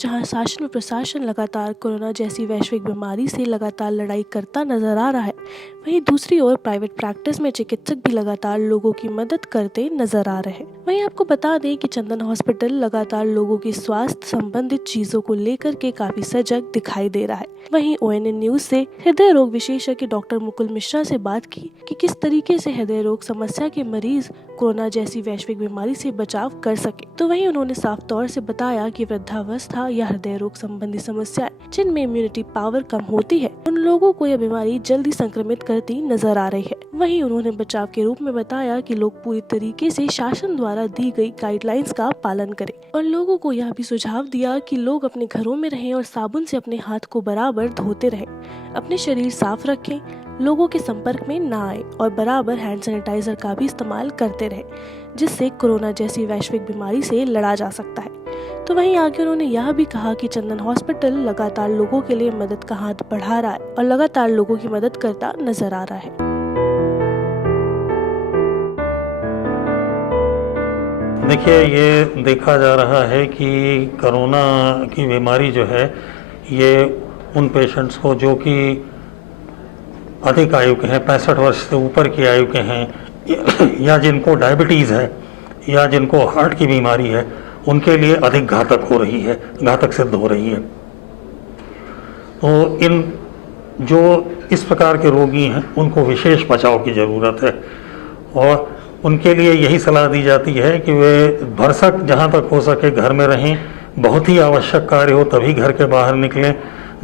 जहां शासन और प्रशासन लगातार कोरोना जैसी वैश्विक बीमारी से लगातार लड़ाई करता नजर आ रहा है, वहीं दूसरी ओर प्राइवेट प्रैक्टिस में चिकित्सक भी लगातार लोगों की मदद करते नजर आ रहे हैं। वहीं आपको बता दें कि चंदन हॉस्पिटल लगातार लोगों की स्वास्थ्य संबंधित चीजों को लेकर के काफी सजग दिखाई दे रहा है। वहीं ONN न्यूज से हृदय रोग विशेषज्ञ डॉक्टर मुकुल मिश्रा से बात की कि किस तरीके से हृदय रोग समस्या के मरीज कोरोना जैसी वैश्विक बीमारी से बचाव कर सके। तो वहीं उन्होंने साफ तौर से बताया कि वृद्धावस्था या हृदय रोग संबंधी समस्याएं जिनमें इम्यूनिटी पावर कम होती है, उन लोगों को यह बीमारी जल्दी संक्रमित करती नजर आ रही है। वहीं उन्होंने बचाव के रूप में बताया कि लोग पूरी तरीके से शासन द्वारा दी गई गाइडलाइंस का पालन करें और लोगों को यह भी सुझाव दिया कि लोग अपने घरों में रहें और साबुन से अपने हाथ को बराबर धोते रहें, अपने शरीर साफ रखें, लोगों के संपर्क में ना आए और बराबर हैंड सैनिटाइजर का भी इस्तेमाल करते रहें, जिससे कोरोना जैसी वैश्विक बीमारी से लड़ा जा सकता है। तो वहीं आगे उन्होंने यह भी कहा कि चंदन हॉस्पिटल लगातार लोगों के लिए मदद का हाथ बढ़ा रहा है और लगातार लोगों की मदद करता नजर आ रहा है। देखिए, ये देखा जा रहा है कि कोरोना की बीमारी जो है ये उन पेशेंट्स को जो कि अधिक आयु के हैं, 65 वर्ष से ऊपर की आयु के हैं, या जिनको डायबिटीज़ है या जिनको हार्ट की बीमारी है, उनके लिए अधिक घातक हो रही है, घातक सिद्ध हो रही है। तो इन जो इस प्रकार के रोगी हैं उनको विशेष बचाव की ज़रूरत है और उनके लिए यही सलाह दी जाती है कि वे भरसक जहाँ तक हो सके घर में रहें, बहुत ही आवश्यक कार्य हो तभी घर के बाहर निकलें,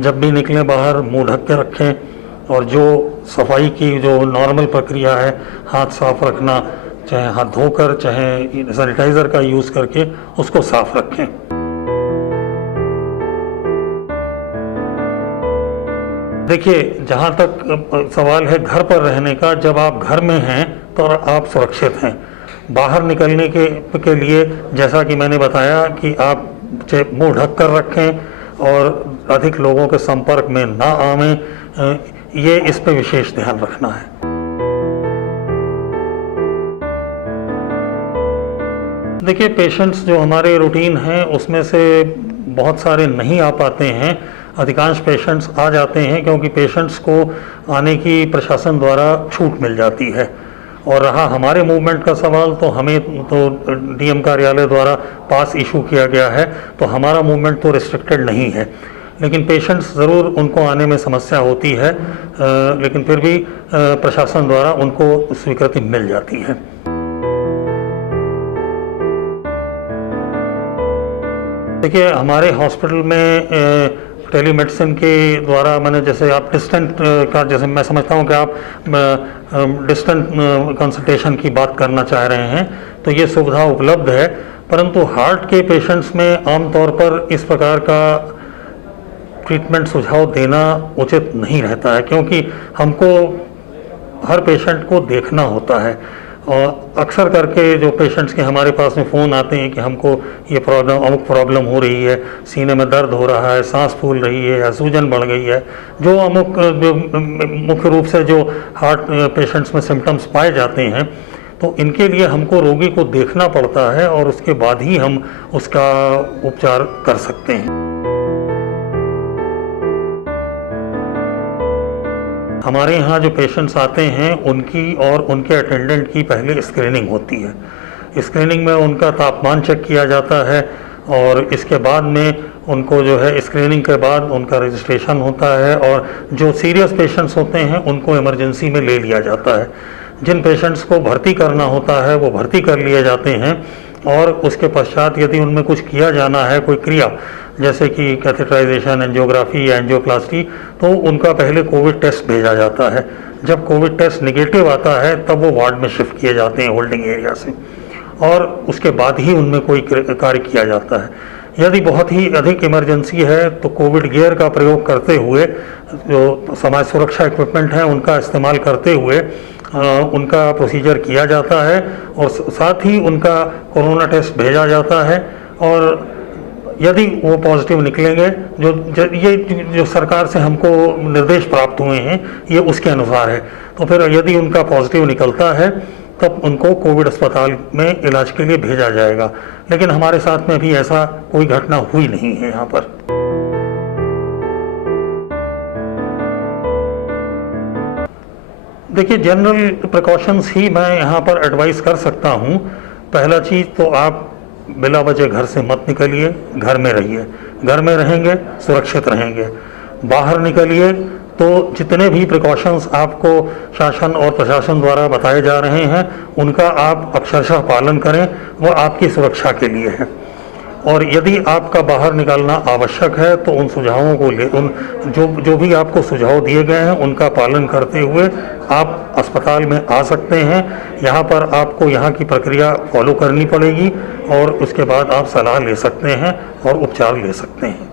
जब भी निकलें बाहर मुंह ढक के रखें और जो सफाई की जो नॉर्मल प्रक्रिया है, हाथ साफ रखना, चाहे हाथ धोकर चाहे सैनिटाइज़र का यूज़ करके उसको साफ रखें। देखिए, जहाँ तक सवाल है घर पर रहने का, जब आप घर में हैं तो आप सुरक्षित हैं। बाहर निकलने के लिए जैसा कि मैंने बताया कि आप मुंह ढक कर रखें और अधिक लोगों के संपर्क में ना आवें, ये इस पे विशेष ध्यान रखना है। देखिए, पेशेंट्स जो हमारे रूटीन हैं उसमें से बहुत सारे नहीं आ पाते हैं। अधिकांश पेशेंट्स आ जाते हैं क्योंकि पेशेंट्स को आने की प्रशासन द्वारा छूट मिल जाती है। और रहा हमारे मूवमेंट का सवाल, तो हमें तो DM कार्यालय द्वारा पास इशू किया गया है, तो हमारा मूवमेंट तो रिस्ट्रिक्टेड नहीं है। लेकिन पेशेंट्स ज़रूर उनको आने में समस्या होती है, लेकिन फिर भी प्रशासन द्वारा उनको स्वीकृति मिल जाती है। देखिए, हमारे हॉस्पिटल में टेलीमेडिसिन के द्वारा मैंने जैसे आप डिस्टेंट का, जैसे मैं समझता हूँ कि आप डिस्टेंट कंसल्टेशन की बात करना चाह रहे हैं, तो ये सुविधा उपलब्ध है। परंतु हार्ट के पेशेंट्स में आमतौर पर इस प्रकार का ट्रीटमेंट सुझाव देना उचित नहीं रहता है, क्योंकि हमको हर पेशेंट को देखना होता है। और अक्सर करके जो पेशेंट्स के हमारे पास में फ़ोन आते हैं कि हमको ये अमुक प्रॉब्लम हो रही है, सीने में दर्द हो रहा है, सांस फूल रही है या सूजन बढ़ गई है, जो मुख्य रूप से जो हार्ट पेशेंट्स में सिम्टम्स पाए जाते हैं, तो इनके लिए हमको रोगी को देखना पड़ता है और उसके बाद ही हम उसका उपचार कर सकते हैं। हमारे यहाँ जो पेशेंट्स आते हैं उनकी और उनके अटेंडेंट की पहले स्क्रीनिंग होती है। स्क्रीनिंग में उनका तापमान चेक किया जाता है और इसके बाद में उनको जो है स्क्रीनिंग के बाद उनका रजिस्ट्रेशन होता है और जो सीरियस पेशेंट्स होते हैं उनको इमरजेंसी में ले लिया जाता है। जिन पेशेंट्स को भर्ती करना होता है वो भर्ती कर लिए जाते हैं और उसके पश्चात यदि उनमें कुछ किया जाना है, कोई क्रिया जैसे कि कैथेटराइजेशन, एंजियोग्राफी या एंजियोप्लास्टी, तो उनका पहले कोविड टेस्ट भेजा जाता है। जब कोविड टेस्ट नेगेटिव आता है तब वो वार्ड में शिफ्ट किए जाते हैं होल्डिंग एरिया से, और उसके बाद ही उनमें कोई कार्य किया जाता है। यदि बहुत ही अधिक इमरजेंसी है तो कोविड गियर का प्रयोग करते हुए, जो समाज सुरक्षा इक्विपमेंट हैं उनका इस्तेमाल करते हुए उनका प्रोसीजर किया जाता है और साथ ही उनका कोरोना टेस्ट भेजा जाता है। और यदि वो पॉजिटिव निकलेंगे, जो सरकार से हमको निर्देश प्राप्त हुए हैं ये उसके अनुसार है, तो फिर यदि उनका पॉजिटिव निकलता है तब उनको कोविड अस्पताल में इलाज के लिए भेजा जाएगा। लेकिन हमारे साथ में भी ऐसा कोई घटना हुई नहीं है यहाँ पर। देखिए, जनरल प्रिकॉशंस ही मैं यहाँ पर एडवाइस कर सकता हूँ। पहला चीज़ तो आप बिला वजह घर से मत निकलिए, घर में रहिए। घर में रहेंगे सुरक्षित रहेंगे। बाहर निकलिए तो जितने भी प्रिकॉशंस आपको शासन और प्रशासन द्वारा बताए जा रहे हैं उनका आप अक्षरशः पालन करें, वो आपकी सुरक्षा के लिए है। और यदि आपका बाहर निकलना आवश्यक है तो उन सुझावों को जो भी आपको सुझाव दिए गए हैं उनका पालन करते हुए आप अस्पताल में आ सकते हैं। यहाँ पर आपको यहाँ की प्रक्रिया फॉलो करनी पड़ेगी और उसके बाद आप सलाह ले सकते हैं और उपचार ले सकते हैं।